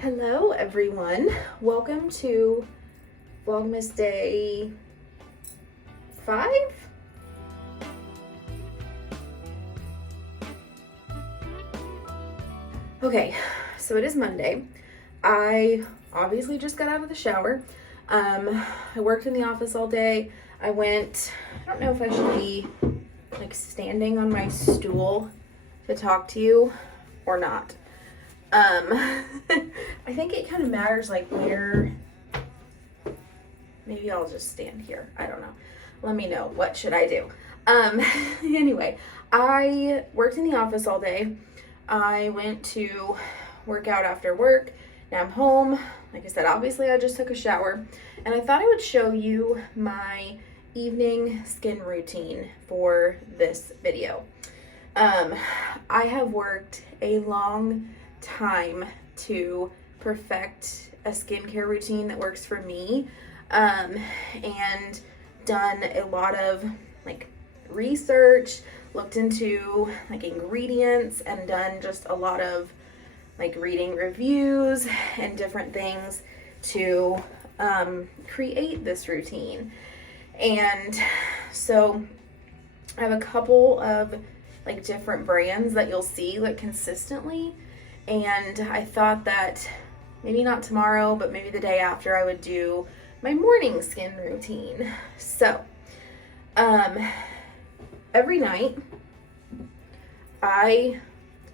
Hello everyone, welcome to Vlogmas Day 5? Okay, so it is Monday. I obviously just got out of the shower. I worked in the office all day. I don't know if I should be like standing on my stool to talk to you or not. I think it kind of matters like where. Maybe I'll just stand here. I don't know. Let me know. What should I do? Anyway, I worked in the office all day. I went to work out after work. Now I'm home. Like I said, obviously I just took a shower, and I thought I would show you my evening skin routine for this video. I have worked a long time to perfect a skincare routine that works for me, and done a lot of like research, looked into like ingredients, and done just a lot of like reading reviews and different things to create this routine. And so I have a couple of like different brands that you'll see like consistently, and I thought that maybe not tomorrow, but maybe the day after I would do my morning skin routine. So every night I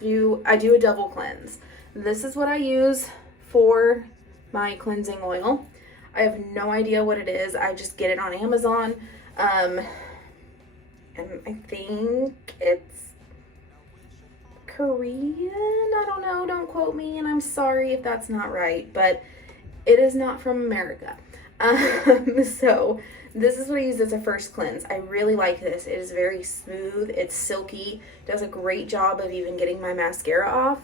do a double cleanse. This is what I use for my cleansing oil. I have no idea what it is. I just get it on Amazon. And I think it's Korean. I don't know. Don't quote me, and I'm sorry if that's not right, but it is not from America. So this is what I use as a first cleanse. I really like this. It is very smooth. It's silky. Does a great job of even getting my mascara off.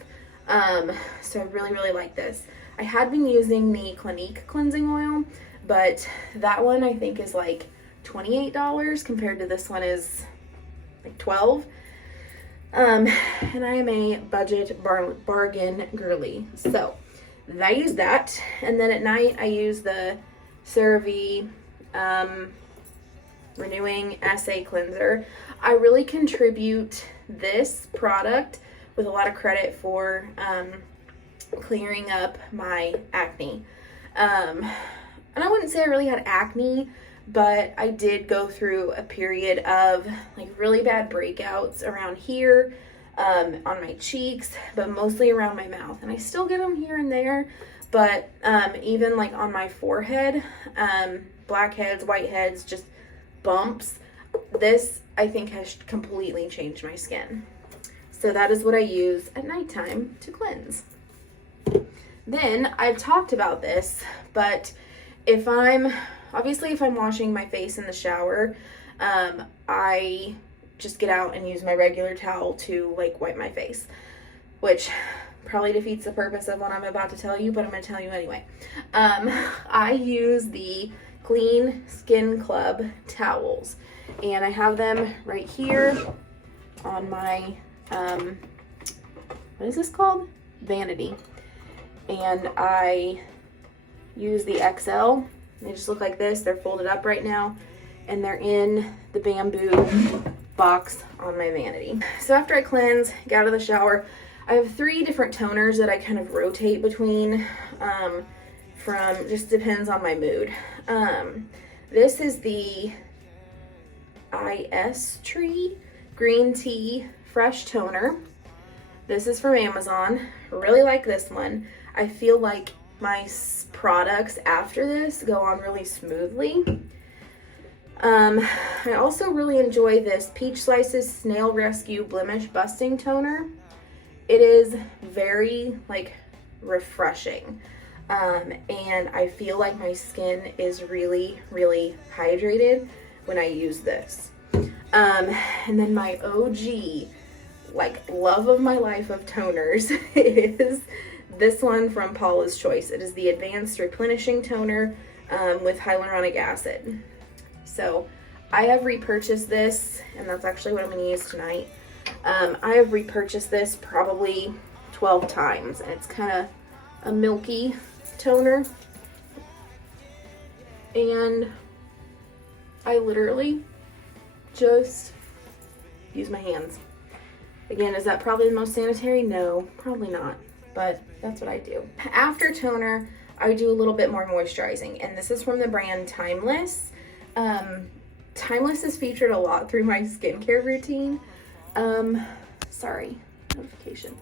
So I really like this. I had been using the Clinique cleansing oil, but that one I think is like $28 compared to this one is like $12. And I am a budget bargain girly. So I use that, and then at night I use the CeraVe Renewing Essay Cleanser. I really contribute this product with a lot of credit for clearing up my acne. And I wouldn't say I really had acne, but I did go through a period of like really bad breakouts around here, on my cheeks, but mostly around my mouth. And I still get them here and there, but even like on my forehead, blackheads, whiteheads, just bumps. This I think has completely changed my skin. So that is what I use at nighttime to cleanse. Then I've talked about this, but if I'm washing my face in the shower, I just get out and use my regular towel to like wipe my face, which probably defeats the purpose of what I'm about to tell you, but I'm going to tell you anyway. I use the Clean Skin Club towels, and I have them right here on my, what is this called? Vanity. And I use the XL. They just look like this. They're folded up right now, and they're in the bamboo box on my vanity. So after I cleanse, get out of the shower, I have 3 different toners that I kind of rotate between, just depends on my mood. This is the IS Tree Green Tea Fresh Toner. This is from Amazon. Really like this one. I feel like my products after this go on really smoothly. I also really enjoy this Peach Slices Snail Rescue Blemish Busting Toner. It is very like refreshing, and I feel like my skin is really hydrated when I use this. And then my OG like love of my life of toners is this one from Paula's Choice. It is the Advanced Replenishing Toner with hyaluronic acid. So I have repurchased this, and that's actually what I'm going to use tonight. I have repurchased this probably 12 times, and it's kind of a milky toner. And I literally just use my hands. Again, is that probably the most sanitary? No, probably not, but that's what I do. After toner, I do a little bit more moisturizing, and this is from the brand Timeless. Timeless is featured a lot through my skincare routine. Sorry, notification.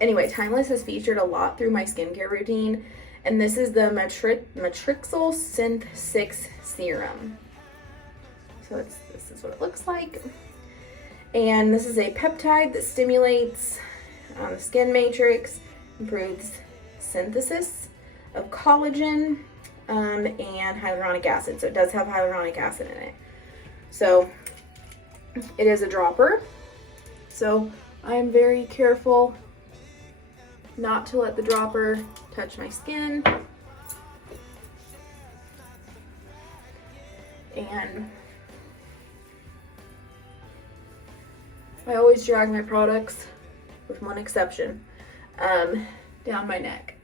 Anyway, Timeless is featured a lot through my skincare routine, and this is the Matrixyl Synth 6 Serum. So this is what it looks like. And this is a peptide that stimulates the skin matrix, improves synthesis of collagen, and hyaluronic acid. So it does have hyaluronic acid in it. So it is a dropper. So I am very careful not to let the dropper touch my skin. And I always drag my products, with one exception, down my neck.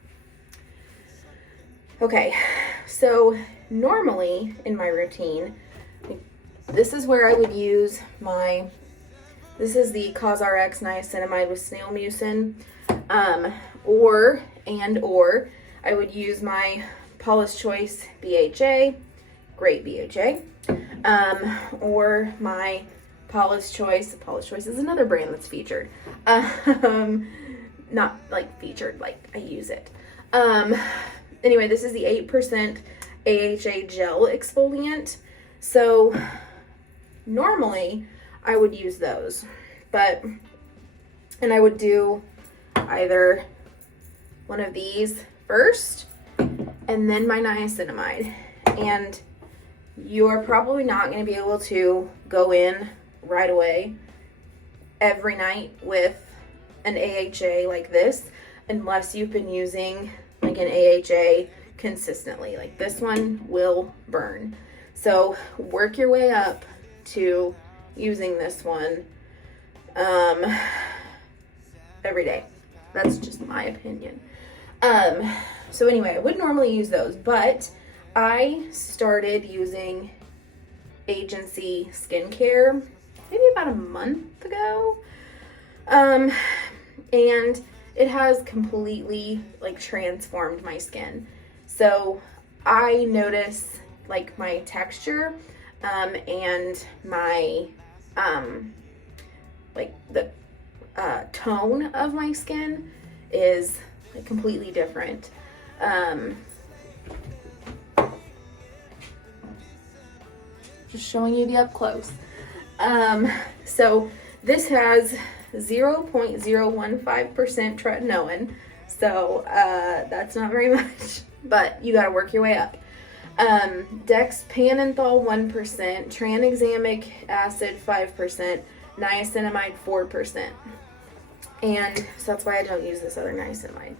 Okay, so normally in my routine, this is where I would use this is the CosRx niacinamide with snail mucin, or I would use my Paula's Choice BHA, great BHA, or my Paula's Choice is another brand that's featured. Not like featured, like I use it. Anyway, this is the 8% AHA gel exfoliant. So normally I would use those, and I would do either one of these first and then my niacinamide. And you're probably not going to be able to go in right away every night with an AHA like this unless you've been using like an AHA consistently. Like this one will burn. So work your way up to using this one every day. That's just my opinion. So anyway, I would normally use those, but I started using Agency skincare maybe about a month ago. And it has completely like transformed my skin. So I notice like my texture, and my, like the, tone of my skin is like completely different. Just showing you the up close. So this has 0.015% tretinoin, so that's not very much, but you gotta work your way up. Dexpanenthol 1%, tranexamic acid 5%, niacinamide 4%. And so that's why I don't use this other niacinamide.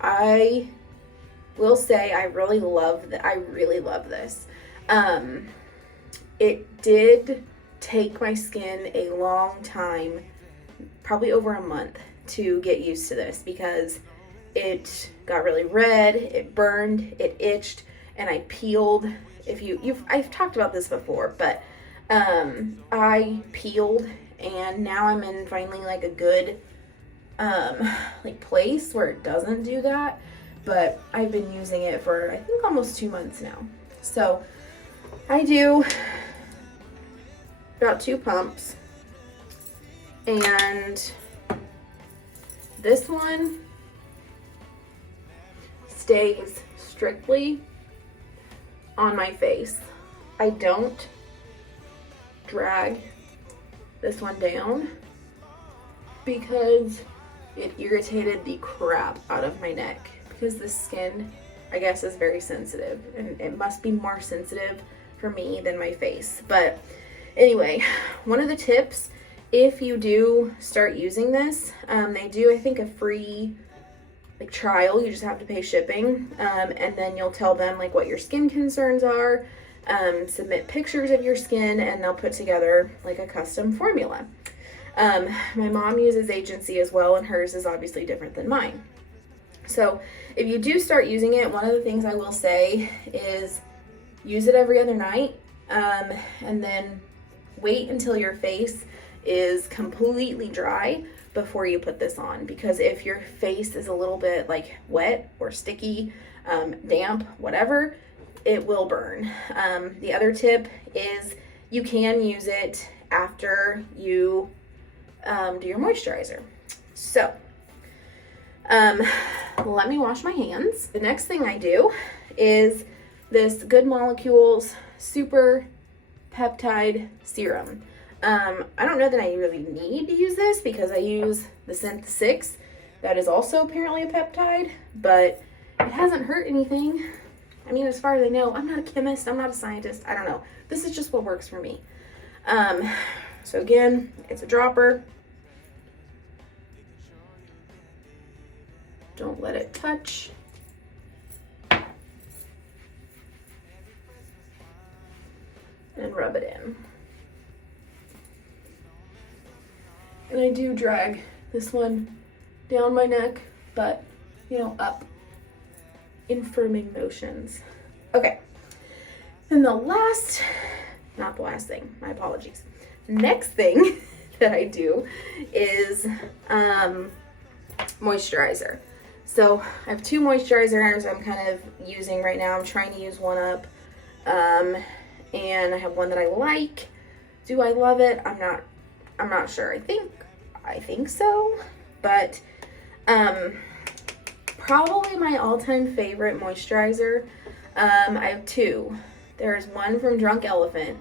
I will say I really love this. It did take my skin a long time, probably over a month, to get used to this because it got really red, it burned, it itched, and I peeled. I've talked about this before, but I peeled, and now I'm in finally like a good like place where it doesn't do that. But I've been using it for I think almost 2 months now. So I do about 2 pumps, and this one stays strictly on my face. I don't drag this one down because it irritated the crap out of my neck, because the skin, I guess, is very sensitive, and it must be more sensitive for me than my face. But anyway, one of the tips, if you do start using this, they do, I think, a free like trial. You just have to pay shipping, and then you'll tell them like what your skin concerns are, submit pictures of your skin, and they'll put together like a custom formula. My mom uses Agency as well, and hers is obviously different than mine. So if you do start using it, one of the things I will say is use it every other night, and then wait until your face is completely dry before you put this on, because if your face is a little bit like wet or sticky, damp, whatever, it will burn. The other tip is you can use it after you do your moisturizer. So let me wash my hands. The next thing I do is this Good Molecules Super Peptide Serum. I don't know that I really need to use this because I use the Synth 6. That is also apparently a peptide, but it hasn't hurt anything. I mean, as far as I know, I'm not a chemist, I'm not a scientist, I don't know. This is just what works for me. So again, it's a dropper. Don't let it touch. And rub it in. And I do drag this one down my neck, but, you know, up in firming motions. Okay. And the last, not the last thing, my apologies. Next thing that I do is moisturizer. So I have 2 moisturizers I'm kind of using right now. I'm trying to use one up. And I have one that I like. Do I love it? I'm not sure. I think so. But probably my all-time favorite moisturizer. I have 2. There's one from Drunk Elephant,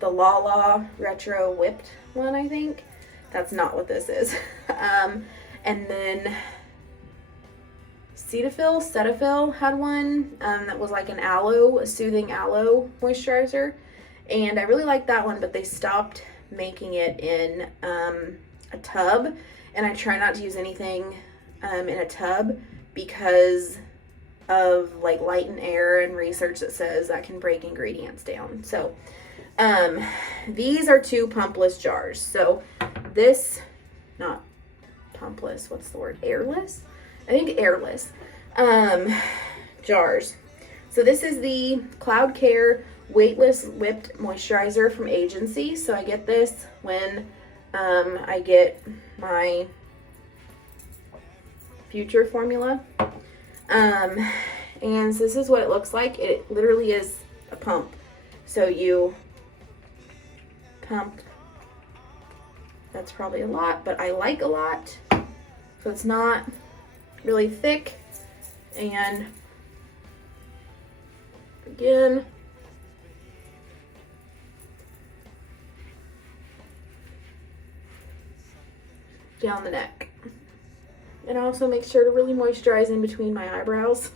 the La Retro Whipped one, I think. That's not what this is. And then Cetaphil had one that was like a soothing aloe moisturizer, and I really liked that one, but they stopped making it in a tub, and I try not to use anything in a tub because of like light and air and research that says that can break ingredients down. So these are 2 pumpless jars. So this, not pumpless, what's the word, airless? I think airless jars. So this is the Cloud Care Weightless Whipped Moisturizer from Agency. So I get this when I get my Future formula. And so this is what it looks like. It literally is a pump. So you pump. That's probably a lot, but I like a lot. So it's not really thick. And again, down the neck. And I also make sure to really moisturize in between my eyebrows.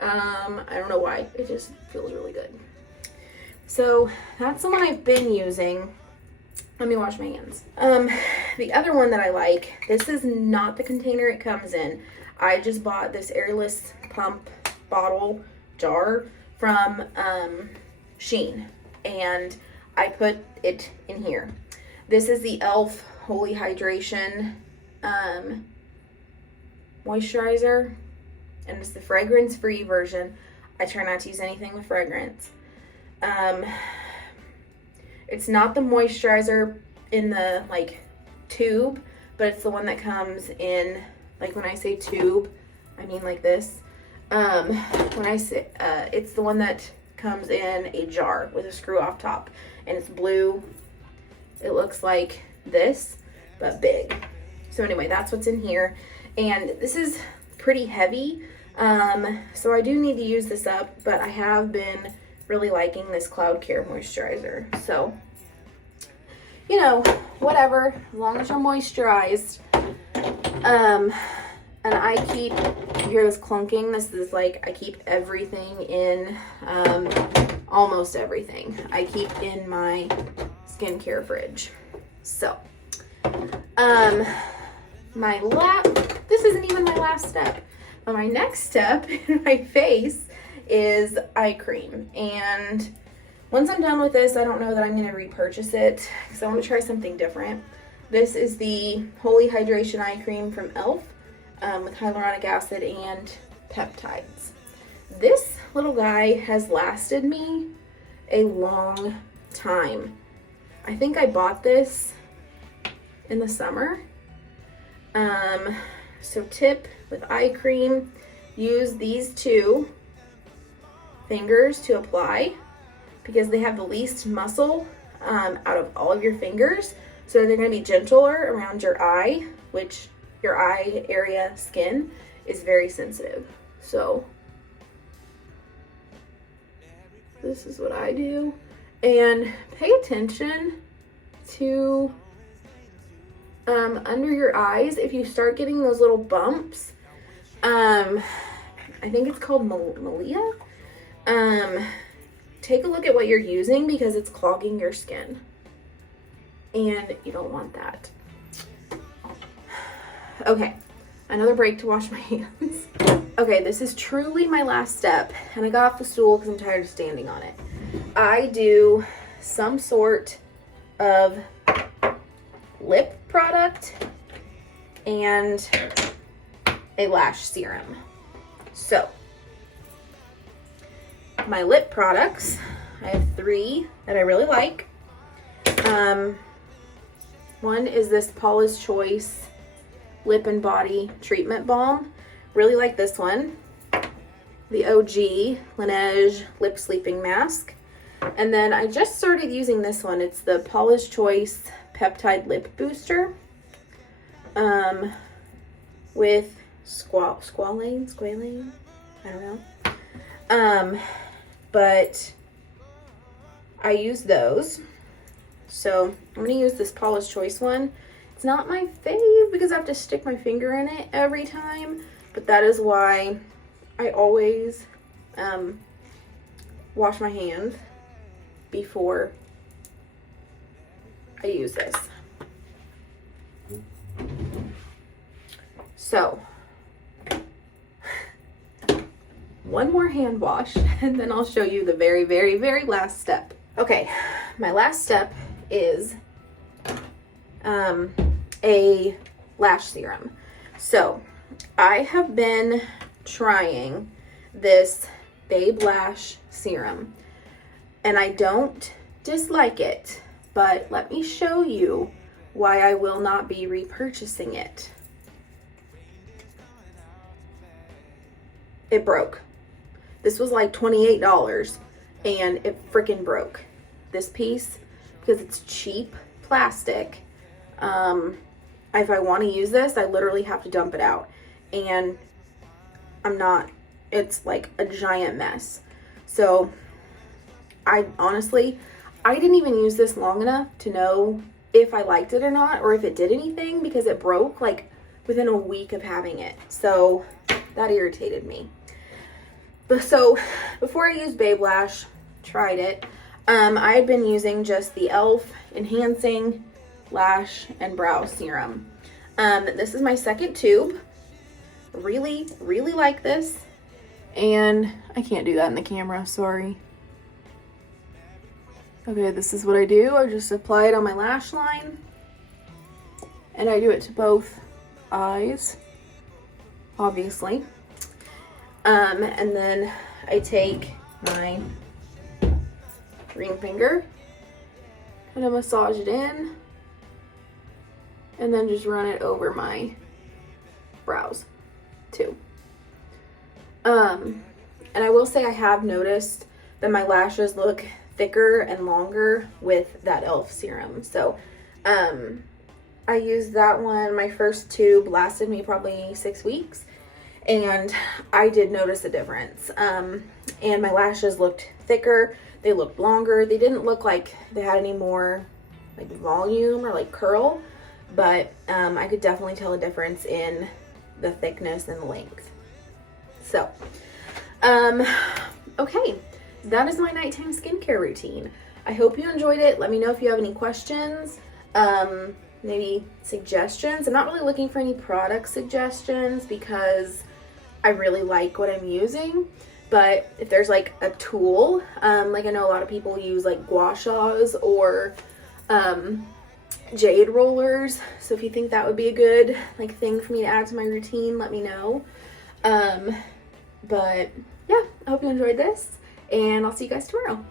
I don't know why, it just feels really good. So that's the one I've been using. Let me wash my hands. The other one that I like, this is not the container it comes in. I just bought this airless pump bottle jar from Shein, and I put it in here. This is the e.l.f. Holy Hydration moisturizer, and it's the fragrance-free version. I try not to use anything with fragrance. It's not the moisturizer in the like tube, but it's the one that comes in, like when I say tube, I mean like this. When I say it's the one that comes in a jar with a screw off top, and it's blue. It looks like this, but big. So anyway, that's what's in here, and this is pretty heavy, so I do need to use this up, but I have been really liking this Cloud Care moisturizer. So, you know, whatever, as long as you're moisturized. And I keep, you hear this clunking, this is like, I keep everything in, almost everything I keep in my skincare fridge. So, this isn't even my last step, but my next step in my face is eye cream. And once I'm done with this, I don't know that I'm going to repurchase it because I want to try something different. This is the Holy Hydration Eye Cream from e.l.f. With hyaluronic acid and peptides. This little guy has lasted me a long time. I think I bought this in the summer. So tip with eye cream, use these 2 fingers to apply because they have the least muscle out of all of your fingers. So they're going to be gentler around your eye, which your eye area skin is very sensitive. So this is what I do. And pay attention to under your eyes if you start getting those little bumps. I think it's called Malia. Take a look at what you're using because it's clogging your skin. And you don't want that. Okay, another break to wash my hands. Okay, this is truly my last step, and I got off the stool because I'm tired of standing on it. I do some sort of lip product and a lash serum. So, my lip products, I have 3 that I really like. One is this Paula's Choice Lip and Body Treatment Balm. Really like this one. The OG Laneige Lip Sleeping Mask. And then I just started using this one. It's the Paula's Choice Peptide Lip Booster. With squalane? I don't know. But I use those. So I'm going to use this Paula's Choice one. It's not my fave because I have to stick my finger in it every time, but that is why I always wash my hands before I use this. So, one more hand wash and then I'll show you the very, very, very last step. Okay, my last step is a lash serum. So I have been trying this Babe Lash serum and I don't dislike it, but let me show you why I will not be repurchasing it. It broke. This was like $28 and it freaking broke. This piece, because it's cheap plastic, if I want to use this, I literally have to dump it out, and it's like a giant mess. So I didn't even use this long enough to know if I liked it or not, or if it did anything, because it broke like within a week of having it. So that irritated me. But so before I used Babe Lash, tried it, I had been using just the e.l.f. Enhancing Lash and Brow Serum. This is my second tube. Really, really like this. And I can't do that in the camera, sorry. Okay, this is what I do. I just apply it on my lash line. And I do it to both eyes, obviously. And then I take my ring finger, kind of massage it in, and then just run it over my brows too. And I will say I have noticed that my lashes look thicker and longer with that e.l.f. serum. So I used that one. My first tube lasted me probably 6 weeks, and I did notice a difference. And my lashes looked thicker. They looked longer. They didn't look like they had any more like volume or like curl, but I could definitely tell a difference in the thickness and the length. So, okay, that is my nighttime skincare routine. I hope you enjoyed it. Let me know if you have any questions, maybe suggestions. I'm not really looking for any product suggestions because I really like what I'm using. But if there's like a tool, like I know a lot of people use like gua shas or jade rollers. So if you think that would be a good like thing for me to add to my routine, let me know. But yeah, I hope you enjoyed this, and I'll see you guys tomorrow.